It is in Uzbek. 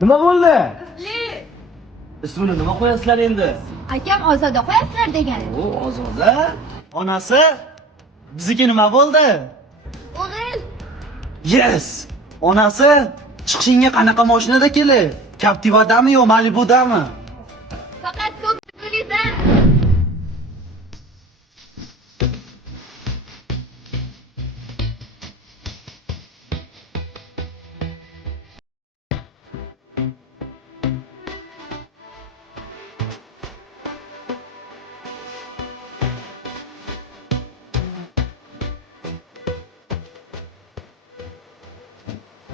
Nima bo'ldi? Li, Ismini nima qo'yasizlar endi? akam Ozoda qo'yasizlar degan. O, Ozoda. Onasi bizniki nima bo'ldi? O'g'il, Yes! Onasi chiqishingga qanaqa mashinada keldi? Captiva'dami yo Malibu'dami?